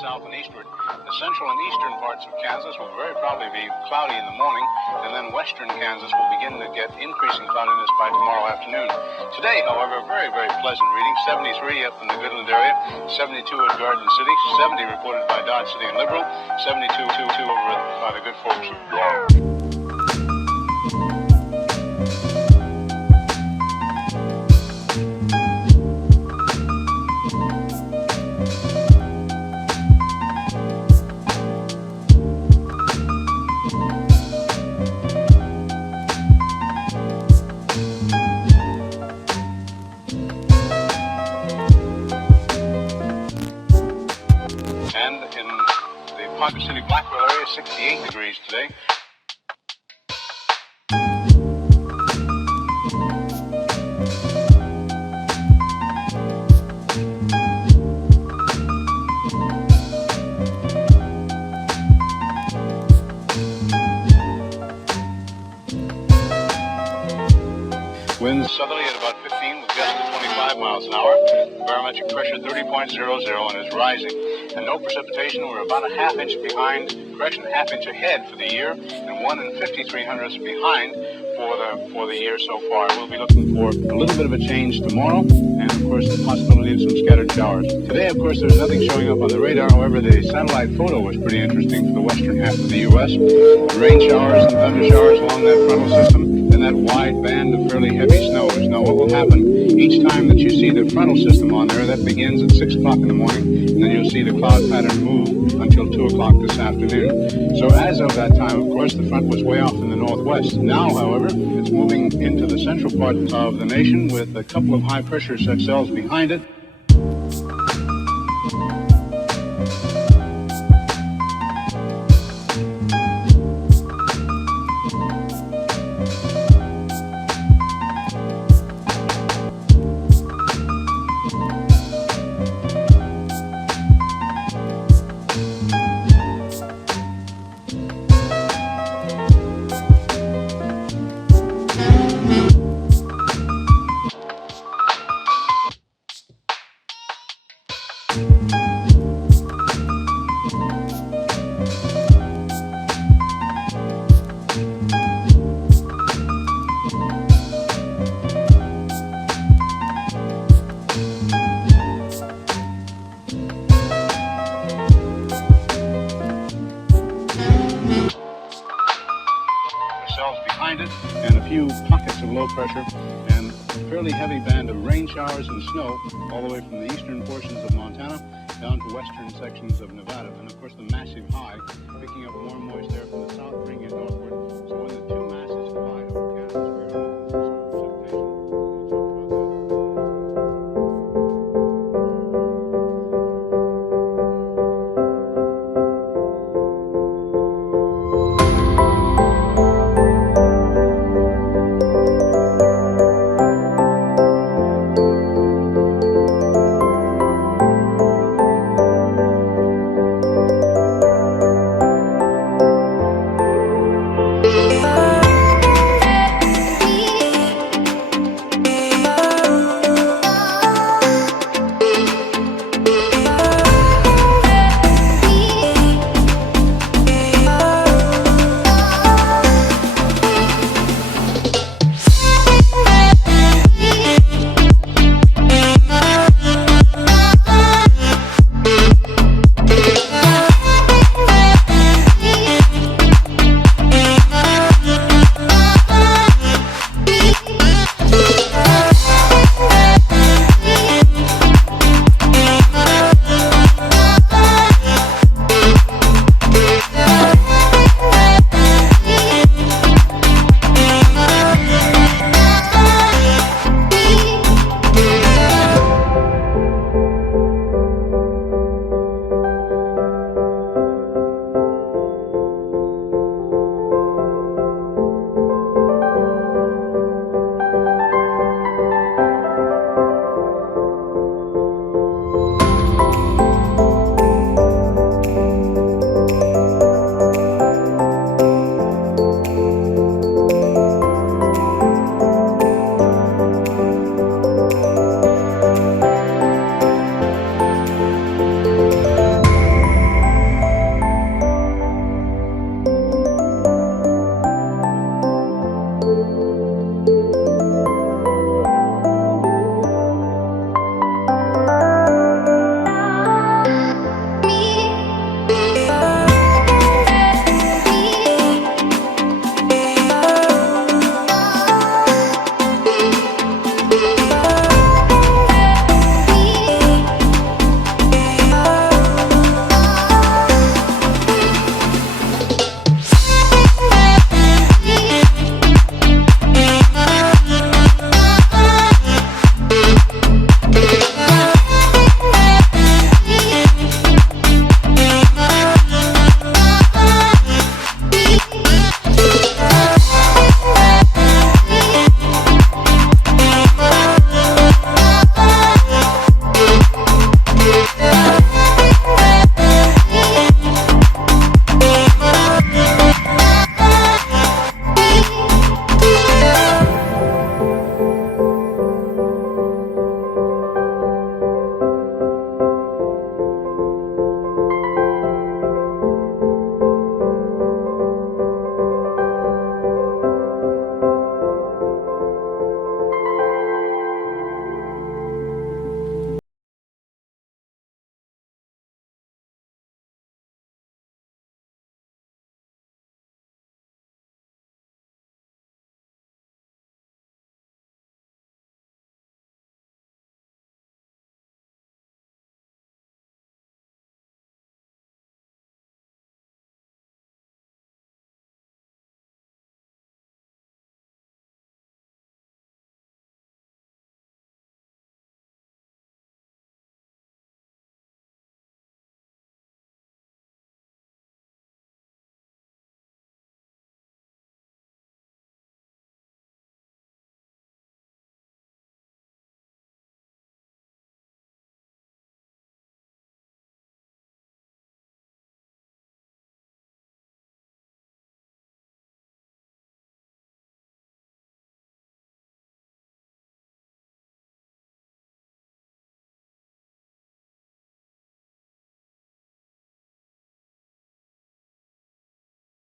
South and eastward. The central and eastern parts of Kansas will very probably be cloudy in the morning, and then western Kansas will begin to get increasing cloudiness by tomorrow afternoon. Today, however, very, very pleasant reading. 73 up in the Goodland area, 72 at Garden City, 70 reported by Dodge City and Liberal, 72 over by the good folks of And in the Ponca City Blackwell area, 68 degrees today. Winds southerly at about 15 with gusts to 25 miles an hour. Barometric pressure 30.00 and is rising. And no precipitation. We're about a half inch behind, correction, a half inch ahead for the year, and 1 53/100ths behind for the year so far. We'll be looking for a little bit of a change tomorrow, and of course the possibility of some scattered showers. Today, of course, there's nothing showing up on the radar. However, the satellite photo was pretty interesting for the western half of the U.S. Rain showers and thunder showers along that frontal system, and that wide band of fairly heavy snows. Now, what will happen each time that you see the frontal system on there, that begins at 6 o'clock in the morning, and then you'll see the cloud pattern move until 2 o'clock this afternoon. So as of that time, of course, the front was way off in the northwest. Now, however, it's moving into the central part of the nation with a couple of high-pressure cells behind it. Behind it, and a few pockets of low pressure, and a fairly heavy band of rain showers and snow all the way from the eastern portions of Montana down to western sections of Nevada. And of course the massive high picking up more and more